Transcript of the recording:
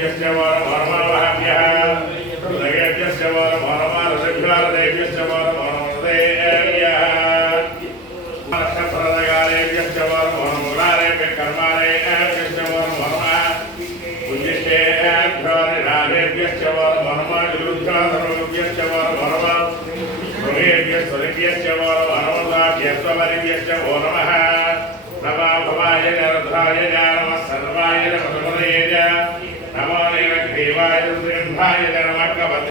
हृदयेभ्यश्च वारमावहभ्यः हृदयेभ्यश्च वारमानसभ्यारदेभ्यश्च वारमानदेभ्यः नक्षत्रदयालेभ्यश्च वारमानमुलारेभ्यः कर्मालेभ्यश्च वारमानः पुण्येभ्यश्च वारमानमायुरुद्धाधर्मभ्यश्च वारमानमा मृगेभ्यस्वरिभ्यश्च वारमानमदाभ्यस्तवरिभ्यश्च वो नमः। नमः भवाय नरधाय नमः। सर्वाय नमः। ಶಿವಾಯ ರುದ್ರೇಂದ್ರಾಯ